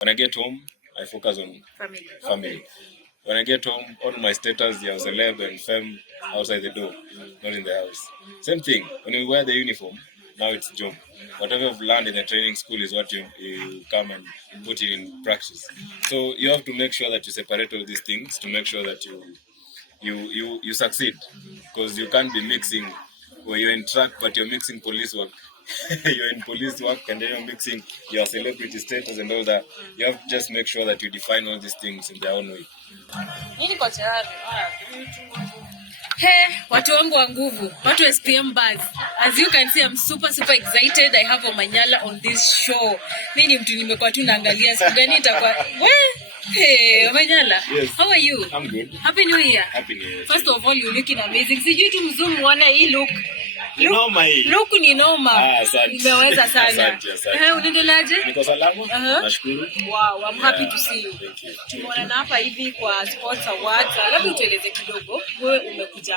When I get home, I focus on family. When I get home, all my status, you're celeb and femme outside the door, not in the house. Same thing. When you wear the uniform, now it's job. Whatever you've learned in the training school is what you come and put it in practice. So you have to make sure that you separate all these things to make sure that you succeed. Because you can't be mixing where you're in track but you're mixing police work. You're in police work and then you're mixing your celebrity status and all that. You have to just make sure that you define all these things in their own way. Hey, watu wangu wa nguvu, watu SPM buzz. As you can see, I'm super excited. I have OMANYALA on this show. Mimi mtu nimekuwa tu naangalia siku gani itakuwa. Hey, OMANYALA. Yes. How are you? I'm good. Happy New Year. Happy New Year. First of all, you're looking amazing. Sijui tu mzungu wana hii look. Look ni noma. Asante. Nimeweza sana. Asante. Unaendeleaje? Niko salama. Nashukuru. Wow, I'm happy to see you. Thank you. Tumeona hapa hivi kwa Sports Awards. Labda tueleze kidogo. Wewe umekuja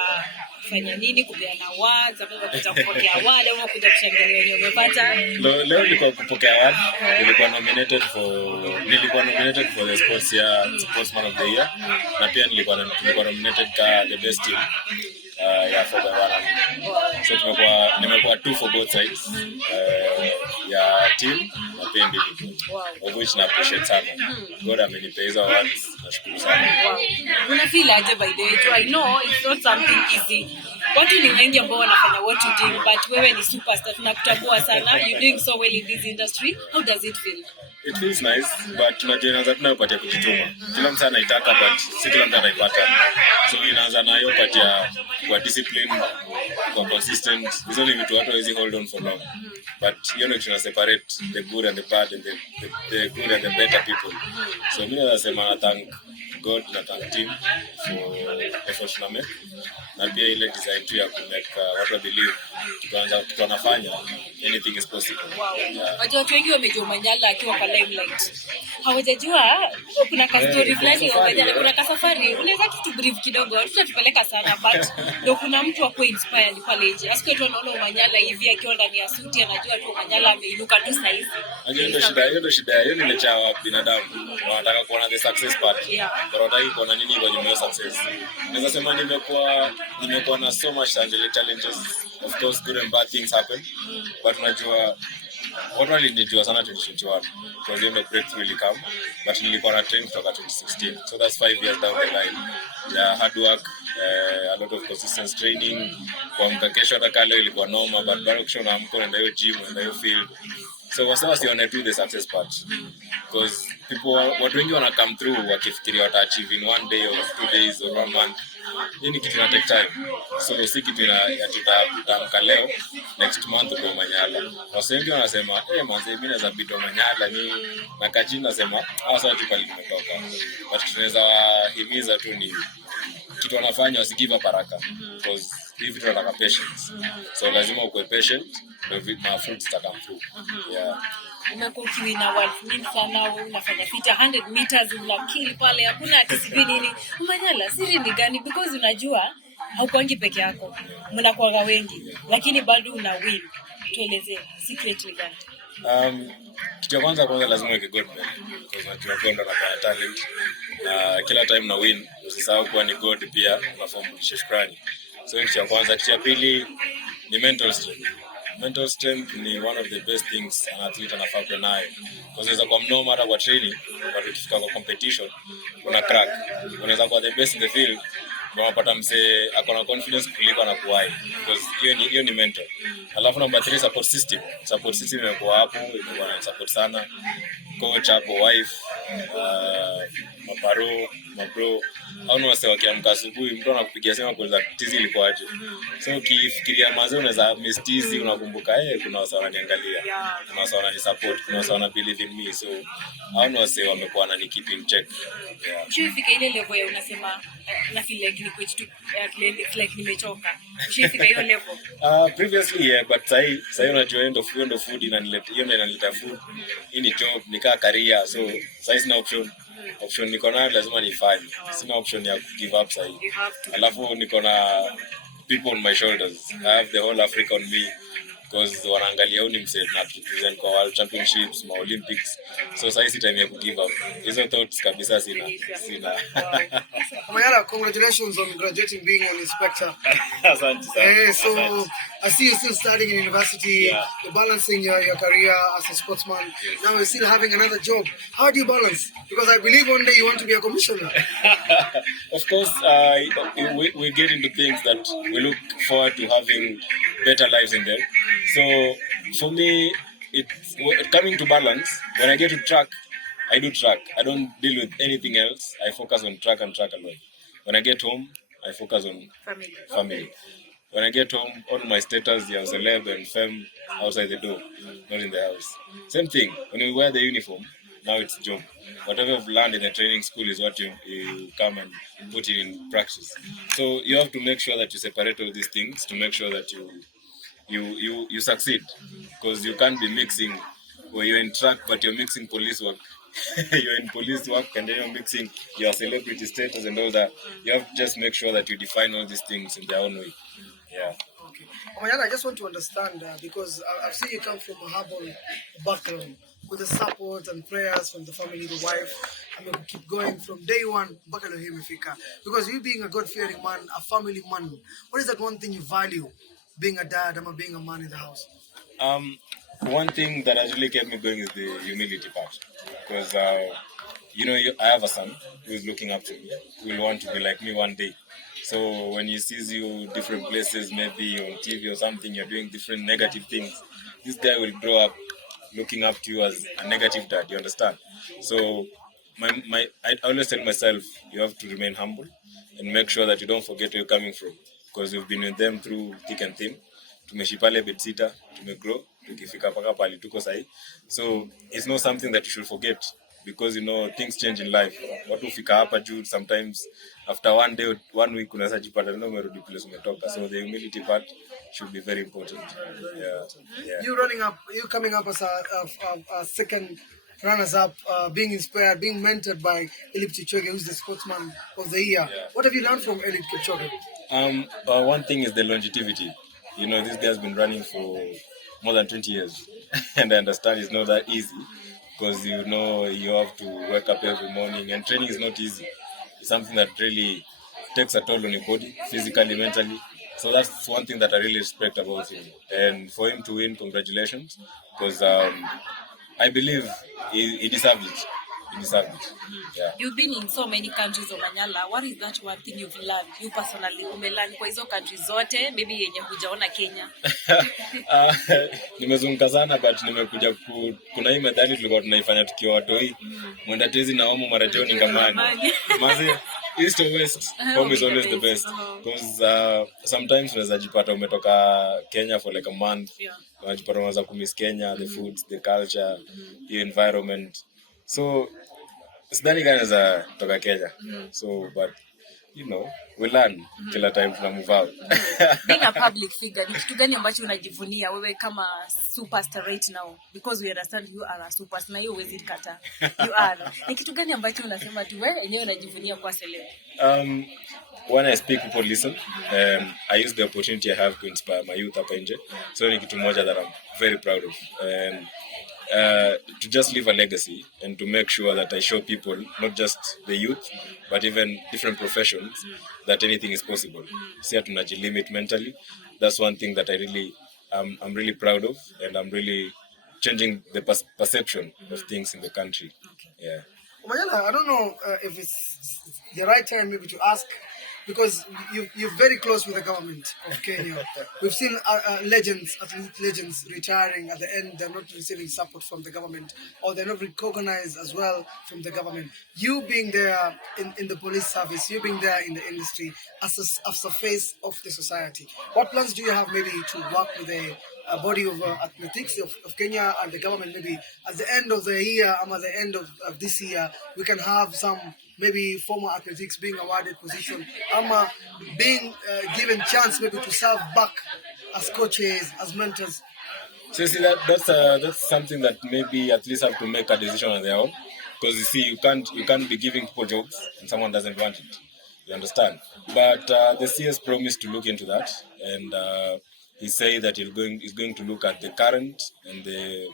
kufanya nini, kupeana awards, au umekuja kupokea award, au umekuja kushangilia wenye umepata? Leo nilikuwa kupokea award. Nilikuwa nominated for the Sportsman of the Year. Na pia nilikuwa nominated ka the best team. For the one. So nimekuwa 2 for both sides. Team na pia individual. Of which na appreciate sana. God amenipea hizo awards. Nashukuru sana. Wow. Una feel aje by the way? I know it's not something easy. Watu ni wengi ambao wanafanya what you do, but wewe ni superstar. Tunakutambua sana. You're doing so well in this industry. How does it feel? It feels nice, but tunajenga tunayopatia kujituma. Kila mtu anaitaka but si kila mtu anaipata. So inaanza na hiyo part ya kwa discipline, kwa consistent. Hizo ni vitu watu hawezi hold on for long. But you know tuna separate the good and the bad and the good and the better people. So mimi nasema thank God na thank team for effort na make. Na pia ile design tu ya kumeka watu believe tukianza tunafanya anything is possible. Wajua watu wengi wamejua OMANYALA akiwa kwa limelight. Hawajajua kuna ka story fulani OMANYALA, kuna ka safari. Unaweza tu brief kidogo, tutatupeleka sana but ndio kuna mtu wa inspired pale nje. Asiku tu anaona OMANYALA hivi akiwa ndani ya suti anajua tu OMANYALA ameinuka tu sasa hivi. Hiyo shida hiyo ni cha binadamu. Wanataka kuona the success part. Wanataka kuona nini kwa nyuma ya success. Naweza sema nimekuwa na so much challenges. Of course good and bad things happen. But unajua watu walinijua sana 2021 because when the breakthrough really come, but nilikuwa na train kutoka 2016, so that's 5 years down the line. Hard work, a lot of consistent training. Kwa mkakesho hata kale ilikuwa noma, but bado kisha unaamka unaenda hiyo gym unaenda hiyo field. So wasa sione tu the success part, because watu wengi wana come through wakifikiria wata achieve in 1 day or 2 days or 1 month. Hii kitu na take time. So si kitu tutamka leo next month kwa OMANYALA. Wasa wengi wanasema manze mimi naweza bidwa OMANYALA ni na kachini nasema sasa tu pale nimetoka. But tunaweza himiza tu ni kitu wanafanya wasigive up haraka, because hivi tunataka patience. So lazima uwe patient ndio fruits come through. Umekuwa ukiwina awards nyingi sana, unafanya fit 100 meters una kill pale, hakuna atisibi nini. OMANYALA siri ni gani? Because unajua haukuangi peke yako, mnakuwa wengi lakini bado una win. Tueleze secret ni gani? Kitu kwanza lazima uwe good man, because unajua kwenda na talent na kila time na win. Usisahau kuwa ni god pia unafanya shukrani. So kitu cha kwanza. Kitu cha pili ni mental strength. Mental strength ni one of the best things an athlete anafaa kuwa nayo. Because unaweza kuwa mnoma hata kwa training, but ukifika kwa competition una crack. Unaweza kuwa the best in the field, unapata mse akona confidence kuliko anakuwai, because hiyo ni mental. Alafu number 3, support system. Support system imekuwa hapo, imekuwa na support sana. Coach hapo, wife, mabro, au ni wase wakiamka asubuhi mtu anakupigia sema kwa tizi ilikuwa aje. So ukifikiria mazao unaweza miss tizi, unakumbuka kuna wase wananiangalia, kuna wase wananisupport, kuna wase wana believe in me. So hao ni wase wamekuwa na keep in check. Ushifika ile level ya unasema na feel like niko kitu like nimechoka. Ushifika hiyo level? Previously but sai unajua end of food inanileta food. Hii ni job, nikaa career, so sai sina option niko nayo, lazima nifanye. Sina option ya give up sai. Alafu niko na people on my shoulders. I have the whole Africa on me. because wanaangalia huu ni mse na represent kwa World Championships, ma Olympics. So sasa si time ya give up. Hizo thoughts kabisa sina. Omanyala, congratulations on graduating being an inspector. Asante sana. So I see you still studying in university, you're balancing your career as a sportsman. Now you're still having another job. How do you balance? Because I believe one day you want to be a commissioner. Of course, we get into things that we look forward to having better lives in them. So for me, it's coming to balance. When I get to track, I do track. I don't deal with anything else. I focus on track and track alone. When I get home, I focus on family. When I get home, all my status, celeb and femme outside the door, not in the house. Same thing. When we wear the uniform, now it's job. Whatever you've learned in the training school is what you come and put it in practice. So you have to make sure that you separate all these things to make sure that you succeed. Because you can't be mixing where you're in track but you're mixing police work. You're in police work and then you're mixing your celebrity status and all that. You have to just make sure that you define all these things in their own way. Yeah. Okay. Omanyala, I just want to understand because I've seen you come from a humble background with the support and prayers from the family, the wife. I'm going to keep going from day one. Because you being a God-fearing man, a family man, what is that one thing you value being a dad and being a man in the house? One thing that has really kept me going is the humility part. Because, I have a son who is looking up to me, who will want to be like me one day. So when he sees you different places, maybe on TV or something, you're doing different negative things, this guy will grow up looking up to you as a negative dad, you understand? So I always tell myself, you have to remain humble and make sure that you don't forget where you're coming from. Because you've been with them through thick and thin. Tumeshipale bedsita, tumegrow, tukifika paka pali tuko sahi. So it's not something that you should forget. Because things change in life. Watu fika hapa juu sometimes after one day, 1 week unaweza jipata ndio umerudi place umetoka. So the humility part should be very important. Yeah. You coming up as a second runners up, being inspired, being mentored by Eliud Kipchoge, who's the sportsman of the year. Yeah. What have you learned from Eliud Kipchoge? One thing is the longevity. This guy's been running for more than 20 years. And I understand it's not that easy. Because you have to wake up every morning and training is not easy. It's something that really takes a toll on your body, physically, mentally. So that's one thing that I really respect about him. And for him to win, congratulations. Because I believe he deserves it. He deserves it. Yeah. You've been in so many countries, Omanyala. What is that one thing you've learned? You personally, umelearn kwa hizo countries zote, maybe yenye hujaona Kenya. Nimezunguka sana but nimekuja kuna hii methali tulikuwa tunaifanya tukiwa watoi. Mwenda tezi na homo marajeo ni ngamani. Mazi east or west, home is always the best. Because sometimes unaweza jipata umetoka Kenya for like a month. Unajipata unaweza kumiss Kenya, the foods, the culture, the environment. So sidhani gani za toka Kenya. So but we learn kila time tuna move out. Being a public figure, ni kitu gani ambacho unajivunia wewe kama superstar right now? Because we understand you are a superstar, na hiyo huwezi kata. You are. Ni kitu gani ambacho unasema tu wewe enyewe unajivunia kwa celeb? When I speak, people listen. I use the opportunity I have to inspire my youth hapa nje. So ni kitu moja that I'm very proud of. To just leave a legacy and to make sure that I show people, not just the youth, but even different professions, that anything is possible. See, to limit mentally. That's one thing that I'm really proud of, and I'm really changing the perception of things in the country. Yeah. Omanyala, I don't know if it's the right time maybe to ask, because you're very close with the government of Kenya. We've seen athlete legends retiring at the end. They're not receiving support from the government, or they're not recognized as well from the government. You being there in the police service, you being there in the industry as a face of the society, what plans do you have maybe to work with the body of athletics of Kenya and the government? Maybe at the end of the year, at the end of this year, we can have some maybe former athletics being awarded position, being given chance maybe to serve back as coaches, as mentors. So you see that's something that maybe athletes have to make a decision on their own, because you see you can't be giving people jobs and someone doesn't want it. You understand? But the CS promised to look into that, and he said that he's going to look at the current and the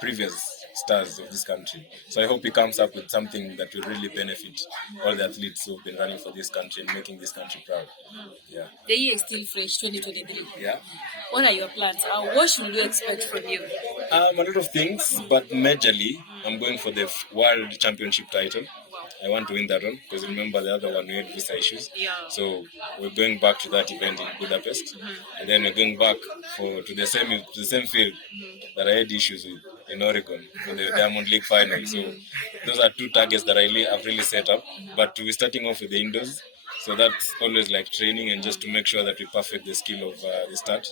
previous stars of this country. So I hope he comes up with something that will really benefit all the athletes who've been running for this country and making this country proud. Yeah. The year is still fresh, 2023. Yeah. What are your plans? What should we expect from you? A lot of things, but majorly, I'm going for the World Championship title. I want to win that one because remember the other one we had visa issues. Yeah. So we're going back to that event in Budapest, and then we're going back to the same field that I had issues with in Oregon in the Diamond League final. So those are two targets that I've really set up. But we're starting off with the indoors. So that's always like training and just to make sure that we perfect the skill of the start,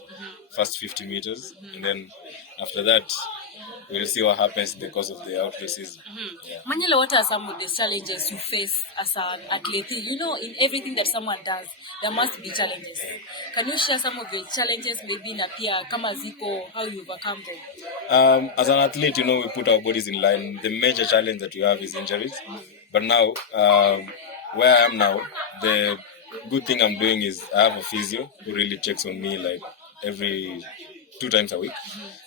first 50 meters, and then after that, we'll see what happens in the course of the outdoor season. Yeah. Manyala, what are some of the challenges you face as an athlete? You know, in everything that someone does, there must be challenges. Can you share some of your challenges, maybe na pia kama ziko, how you overcome them? As an athlete, you know, we put our bodies in line. The major challenge that we have is injuries. But now, where I am now, the good thing I'm doing is I have a physio who really checks on me like every 2 times a week.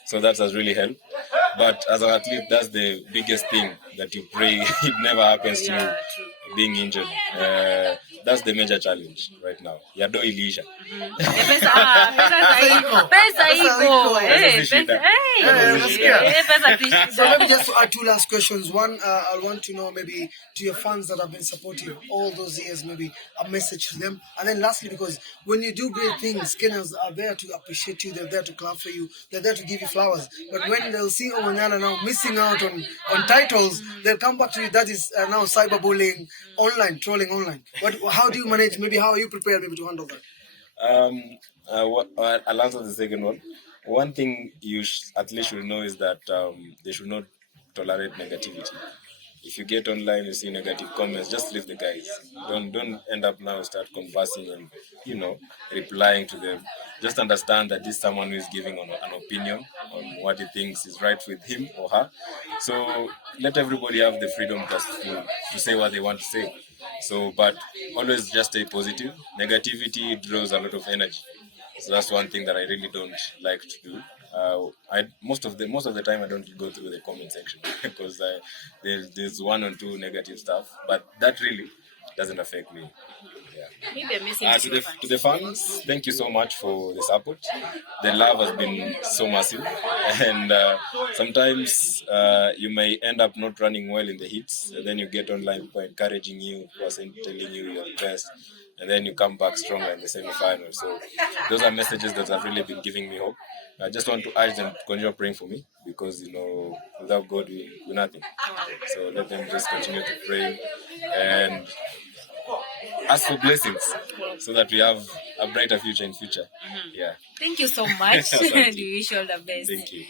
So that has really helped. But as an athlete, that's the biggest thing that you pray it never happens to you, being injured. That's the major challenge right now. Yado ilisha. So maybe just to add 2 last questions. One, I want to know maybe to your fans that have been supportive all those years, maybe a message to them. And then lastly, because when you do great things, Kenyans are there to appreciate you, they're there to clap for you, they're there to give you flowers. But when they'll see OMANYALA now missing out on titles, they'll come back to you. That is now cyberbullying online, trolling online. How do you manage, maybe how are you prepared maybe to handle that? I'll answer the second one. One thing at least should know is that they should not tolerate negativity. If you get online, you see negative comments, just leave the guys. Don't end up now start conversing and replying to them. Just understand that this is someone who is giving an opinion on what he thinks is right with him or her. So let everybody have the freedom just to say what they want to say. So, but always just stay positive. Negativity draws a lot of energy. So that's one thing that I really don't like to do. Most of the time I don't go through the comment section because there's 1 or 2 negative stuff, but that really doesn't affect me. Yeah. To the fans, thank you so much for the support. The love has been so massive, and sometimes you may end up not running well in the heats, and then you get online people encouraging you, telling you you're the best, and then you come back stronger in the semi-final. So those are messages that have really been giving me hope. I just want to urge them to continue praying for me because, without God, we do nothing. So let them just continue to pray and ask for blessings so that we have a brighter future in future. Yeah. Thank you so much. And we wish you all the best. Thank you.